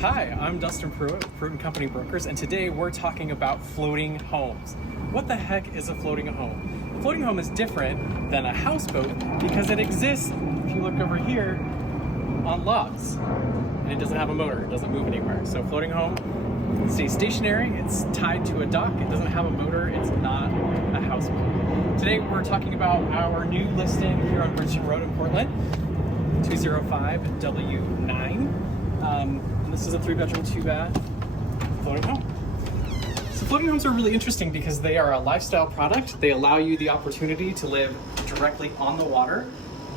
Hi, I'm Dustin Pruitt, Pruitt & Company Brokers, and today we're talking about floating homes. What the heck is a floating home? A floating home is different than a houseboat because it exists, if you look over here, on logs. And it doesn't have a motor, it doesn't move anywhere. So a floating home stays stationary, it's tied to a dock, it doesn't have a motor, it's not a houseboat. Today we're talking about our new listing here on Bridgeton Road in Portland, 205W9. And this is a 3-bedroom, 2-bath floating home. So floating homes are really interesting because they are a lifestyle product. They allow you the opportunity to live directly on the water,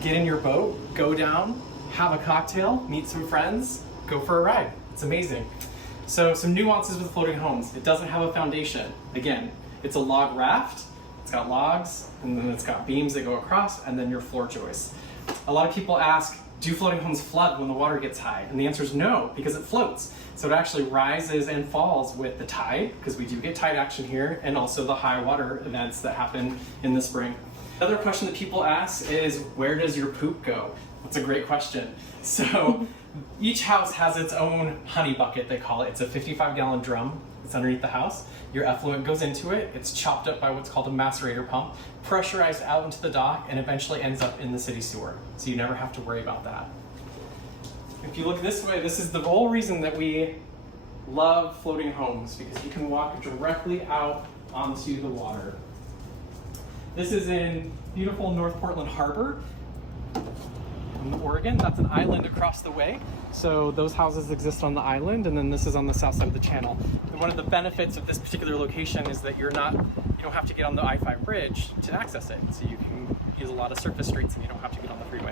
get in your boat, go down, have a cocktail, meet some friends, go for a ride. It's amazing. So some nuances with floating homes. It doesn't have a foundation. Again, it's a log raft. It's got logs, and then it's got beams that go across, and then your floor joists. A lot of people ask, do floating homes flood when the water gets high? And the answer is no, because it floats. So it actually rises and falls with the tide, because we do get tide action here, and also the high water events that happen in the spring. Another question that people ask is, where does your poop go? That's a great question. So each house has its own honey bucket, they call it. It's a 55-gallon drum. It's underneath the house. Your effluent goes into it. It's chopped up by what's called a macerator pump, pressurized out into the dock, and eventually ends up in the city sewer. So you never have to worry about that. If you look this way, this is the whole reason that we love floating homes, because you can walk directly out onto the water. This is in beautiful North Portland Harbor in Oregon. That's an island across the way. So those houses exist on the island, and then this is on the south side of the channel. And one of the benefits of this particular location is that you don't have to get on the I-5 bridge to access it. So you can use a lot of surface streets and you don't have to get on the freeway.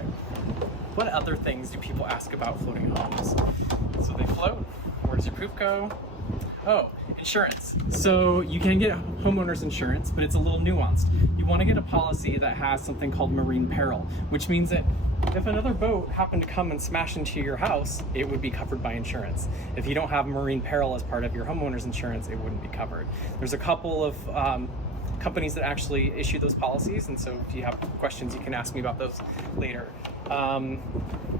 What other things do people ask about floating homes? So they float. Where does your poop go? Oh, insurance. So you can get homeowners insurance, but it's a little nuanced. You want to get a policy that has something called marine peril, which means that if another boat happened to come and smash into your house, it would be covered by insurance. If you don't have marine peril as part of your homeowner's insurance, it wouldn't be covered. There's a couple of companies that actually issue those policies, and so if you have questions, you can ask me about those later.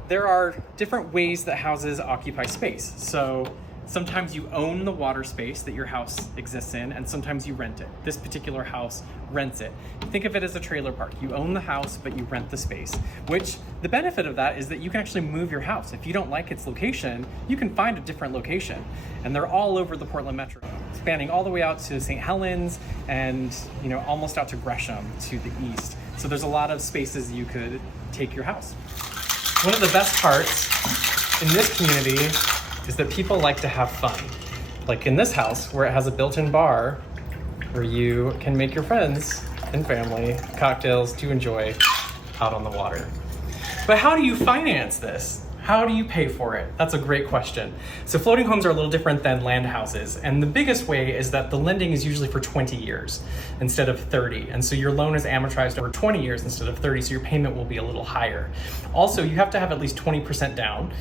There are different ways that houses occupy space. So sometimes you own the water space that your house exists in, and sometimes you rent it. This particular house rents it. Think of it as a trailer park. You own the house, but you rent the space, which the benefit of that is that you can actually move your house. If you don't like its location, you can find a different location. And they're all over the Portland metro, spanning all the way out to St. Helens and almost out to Gresham to the east. So there's a lot of spaces you could take your house. One of the best parts in this community is that people like to have fun. Like in this house, where it has a built-in bar where you can make your friends and family cocktails to enjoy out on the water. But how do you finance this? How do you pay for it? That's a great question. So floating homes are a little different than land houses. And the biggest way is that the lending is usually for 20 years instead of 30. And so your loan is amortized over 20 years instead of 30, so your payment will be a little higher. Also, you have to have at least 20% down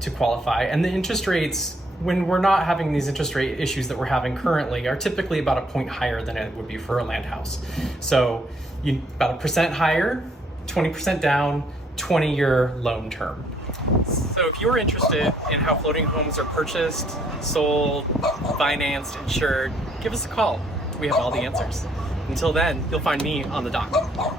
to qualify. And the interest rates, when we're not having these interest rate issues that we're having currently, are typically about a point higher than it would be for a land house. So about 1% higher, 20% down, 20-year loan term. So if you're interested in how floating homes are purchased, sold, financed, insured, give us a call. We have all the answers. Until then, you'll find me on the dock.